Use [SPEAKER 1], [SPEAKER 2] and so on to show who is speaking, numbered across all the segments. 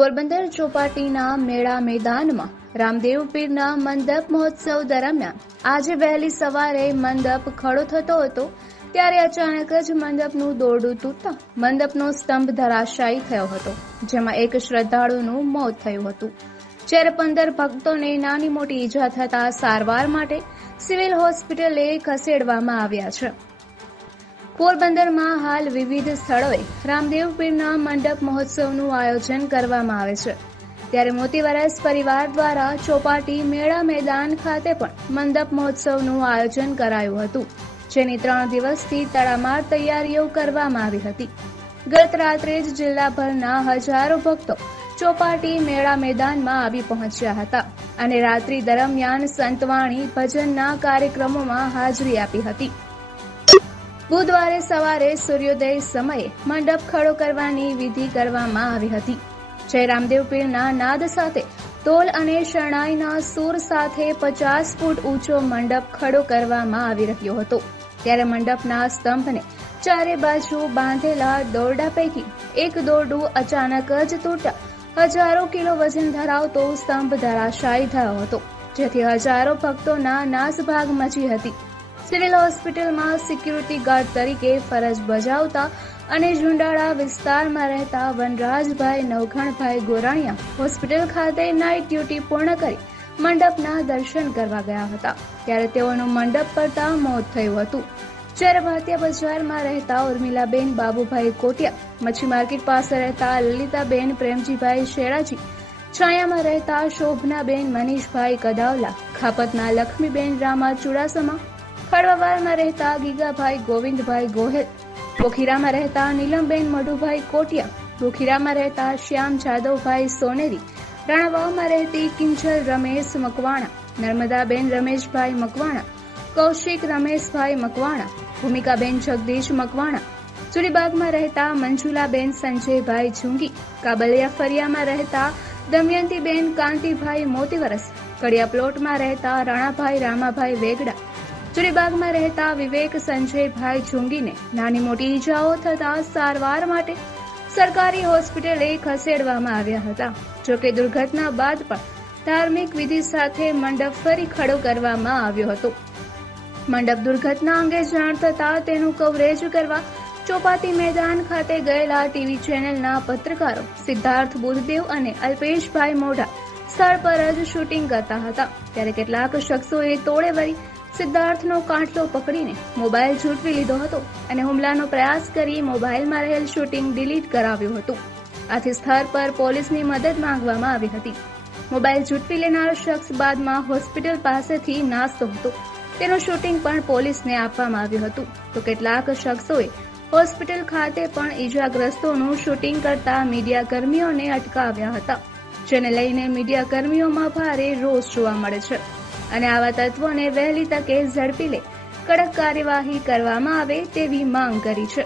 [SPEAKER 1] પોરબંદર ચોપાટીના મેળા મેદાનમાં રામદેવ પીરના મંડપ મહોત્સવ દરમિયાન આજે વહેલી સવારે મંડપ ખડો થતો હતો, ત્યારે અચાનક જ મંડપનું દોરડું તૂટતા મંડપનો સ્તંભ ધરાશાયી થયો હતો, જેમાં એક શ્રદ્ધાળુનું મોત થયું હતું. જ્યારે પંદર ભક્તોને નાની મોટી ઈજા થતા સારવાર માટે સિવિલ હોસ્પિટલે ખસેડવામાં આવ્યા છે. પોરબંદરમાં હાલ વિવિધ સ્થળોએ રામદેવ પીરના મંડપ મહોત્સવનું આયોજન કરવામાં આવે છે. ત્યારે મોતીવરસ પરિવાર દ્વારા ચોપાટી મેળા મેદાન ખાતે પણ મંડપ મહોત્સવનું આયોજન કરાયું હતું, જેની ત્રણ દિવસથી તડામાર તૈયારીઓ કરવામાં આવી હતી. ગત રાત્રે જ જિલ્લાભરના હજારો ભક્તો ચોપાટી મેળા મેદાનમાં આવી પહોંચ્યા હતા અને રાત્રિ દરમિયાન સંતવાણી ભજનના કાર્યક્રમોમાં હાજરી આપી હતી. બુધવારે સવારે સૂર્યોદય સમયે મંડપ ખડો કરવાની વિધિ કરવામાં આવી હતી. જય રામદેવ નાદ સાથે તોલ અને શરણાઈના સૂર સાથે પચાસ ફૂટ ઊંચો મંડપ ખડો કરવામાં આવી રહ્યો હતો. ત્યારે મંડપના સ્તંભને ચારે બાજુ બાંધેલા દોરડા પૈકી એક દોરડું અચાનક જ તૂટતા હજારો કિલો વજન ધરાવતો સ્તંભ ધરાશાયી થયો હતો, જેથી હજારો ભક્તોના નાસભાગ મચી હતી. સિવિલ હોસ્પિટલમાં સિક્યુરિટી ગાર્ડ તરીકે ફરજ બજાવતા અને ઝુંડાળા વિસ્તારમાં રહેતા વનરાજભાઈ નવઘણભાઈ ગોરાણીયા હોસ્પિટલ ખાતે નાઇટ ડ્યુટી પૂર્ણ કરી મંડપના દર્શન કરવા ગયા હતા. ત્યારે તેઓનું મંડપ પડતા મોત થયું હતું. જ્યારે ભાતિયા બજારમાં રહેતા ઉર્મિલાબેન બાબુભાઈ કોટિયા, મચ્છી માર્કેટ પાસે રહેતા લલિતાબેન પ્રેમજીભાઈ શેરાજી છાયામાં રહેતા શોભનાબેન મનીષભાઈ કદાવલા, ખાપતના લક્ષ્મીબેન રામા ચુડાસમા ખડવાવાલમાં રહેતા ગીગાભાઈ ગોવિંદભાઈ ગોહેલ બોખીરામાં રહેતા નીલમબેન મઢુભાઈ કોટિયા બોખીરામાં રહેતા શ્યામ જાદવભાઈ સોનેરી, રાણાવાવમાં રહેતી કિંજલ રમેશ મકવાણા, નર્મદાબેન રમેશભાઈ મકવાણા, કૌશિક રમેશભાઈ મકવાણા, ભૂમિકાબેન જગદીશ મકવાણા ચુરીબાગમાં રહેતા મંજુલાબેન સંજયભાઈ ઝુંગી, કાબલિયા ફરિયામાં રહેતા દમયંતીબેન કાંતિભાઈ મોતીવરસ, કડિયા પ્લોટમાં રહેતા રાણાભાઈ રામાભાઈ વેગડા ચુરીબાગમાં રહેતા વિવેક સંજયભાઈ ઝુંગીને નાની મોટી ઈજાઓ થતા સારવાર માટે સરકારી હોસ્પિટલે ખસેડવામાં આવ્યા હતા. જોકે દુર્ઘટના બાદ પણ ધાર્મિક વિધિ સાથે મંડપ ફરી ખડો કરવામાં આવ્યો હતો. મંડપ દુર્ઘટના અંગે જાણ થતાં તેનું કવરેજ કરવા ચોપાટી મેદાન ખાતે ગયેલા ટીવી ચેનલના પત્રકારો સિદ્ધાર્થ બુધદેવ અને અલ્પેશભાઈ મોઢા સ્થળ પર જ શૂટિંગ કરતા હતા. ત્યારે કેટલાક શખ્સોએ તોડે વળી સિદ્ધાર્થનો કાંટલો પકડીને મોબાઈલ ઝૂંટવી લીધો હતો અને હુમલાનો પ્રયાસ કરી મોબાઈલમાં રહેલ શૂટિંગ ડિલીટ કરાવ્યું હતું. આથી સ્થળ પર પોલીસની મદદ માંગવામાં આવી હતી. મોબાઈલ ઝૂંટવી લેનાર શખ્સ બાદમાં હોસ્પિટલ પાસેથી નાસ્તો હતો. તેનું શૂટિંગ પણ પોલીસને આપવામાં આવ્યું હતું. તો કેટલાક શખ્સોએ હોસ્પિટલ ખાતે પણ ઈજાગ્રસ્તોનું શૂટિંગ કરતા મીડિયા કર્મીઓને અટકાવ્યા હતા, જેને લઈને મીડિયા કર્મીઓમાં ભારે રોષ જોવા મળે છે. અને આવા તત્વોને વહેલી તકે ઝડપી લે. કડક કાર્યવાહી કરવામાં આવે તેવી માંગ કરી છે.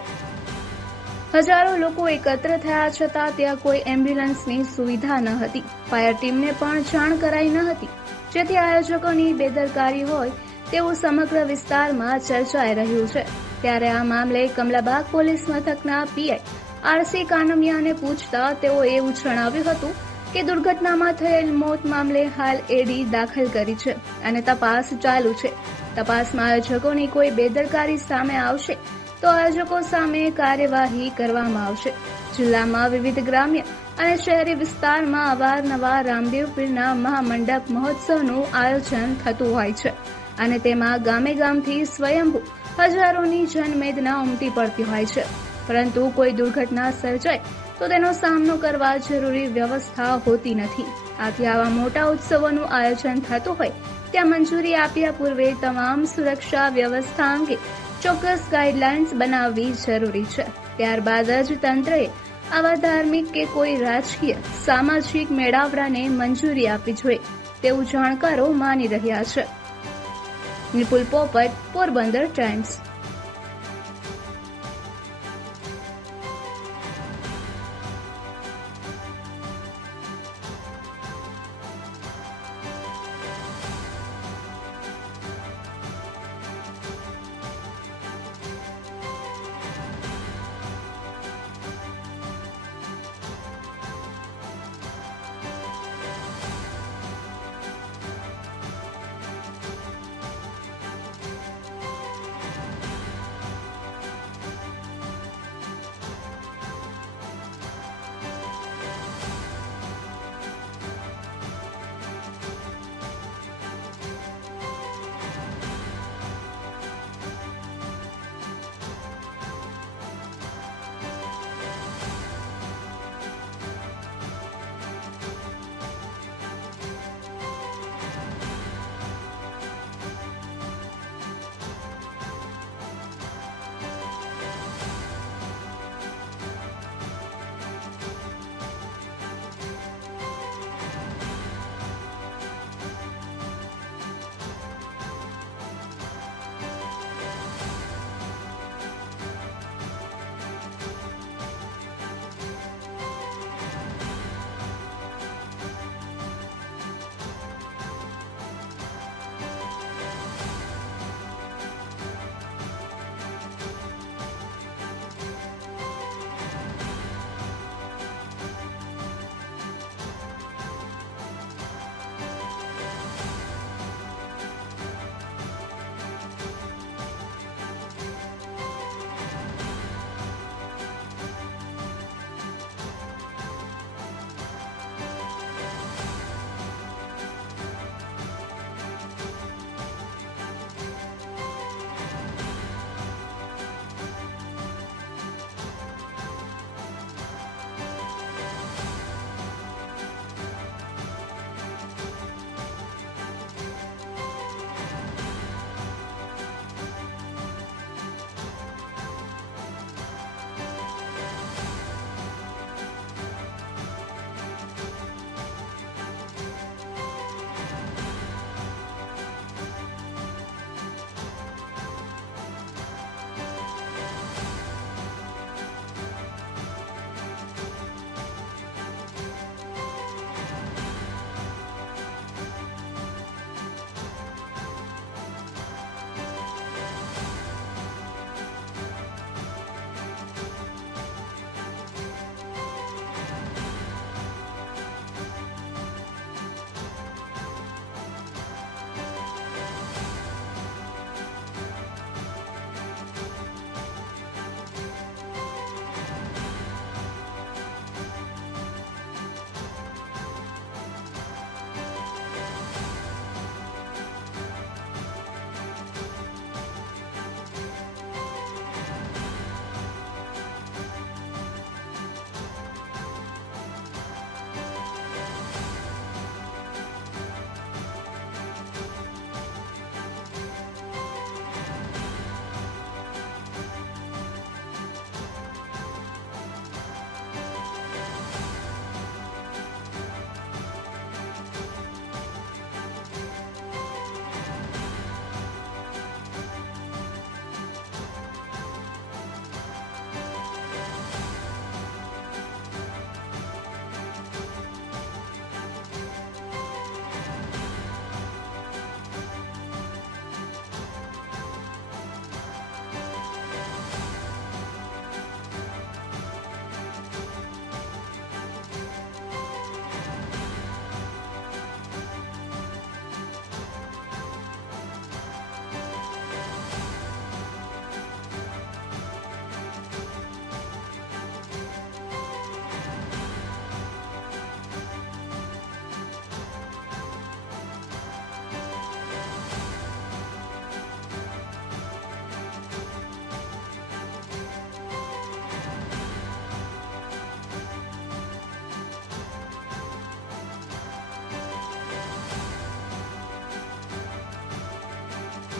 [SPEAKER 1] હજારો લોકો એકત્ર થયા છતાં ત્યાં કોઈ એમ્બ્યુલન્સની સુવિધા ન હતી. ફાયર ટીમને પણ જાણ કરાઈ ન હતી. જેથી આયોજકોની બેદરકારી હોય તેવું સમગ્ર વિસ્તારમાં ચર્ચાઈ રહ્યું છે. ત્યારે આ મામલે કમલાબાગ પોલીસ મથકના પીઆઈ આરસી કાનમિયાને પૂછતા તેઓ એવું જણાવ્યું હતું કે દુર્ઘટનામાં થયેલ મોત મામલે હાલ એડી દાખલ કરી છે અને તપાસ ચાલુ છે. તપાસમાં આયોજકોની કોઈ બેદરકારી સામે આવશે તો આયોજકો સામે કાર્યવાહી કરવામાં આવશે. જિલ્લામાં વિવિધ ગ્રામ્ય અને શહેરી વિસ્તારમાં અવારનવાર રામદેવ પીરના મહામંડપ મહોત્સવનું આયોજન થતું હોય છે અને તેમાં ગામે ગામથી સ્વયંભૂ હજારોની જનમેદના ઉમટી પડતી હોય છે. પરંતુ કોઈ દુર્ઘટના સર્જાય તો તેનો સામનો કરવા જરૂરી વ્યવસ્થા હોતી નથી. આથી આવા મોટા ઉત્સવોનું આયોજન થતું હોય, ત્યાં મંજૂરી આપ્યા પૂર્વે તમામ સુરક્ષા વ્યવસ્થા અંગે ચોક્કસ ગાઈડલાઇન્સ બનાવવી જરૂરી છે. ત્યારબાદ જ તંત્રએ આવા ધાર્મિક કે કોઈ રાજકીય, સામાજિક મેળાવડાને મંજૂરી આપવી જોઈએ તેવું જાણકારો માની રહ્યા છે. નિપુલ પોપટ, પોરબંદર ટાઈમ્સ.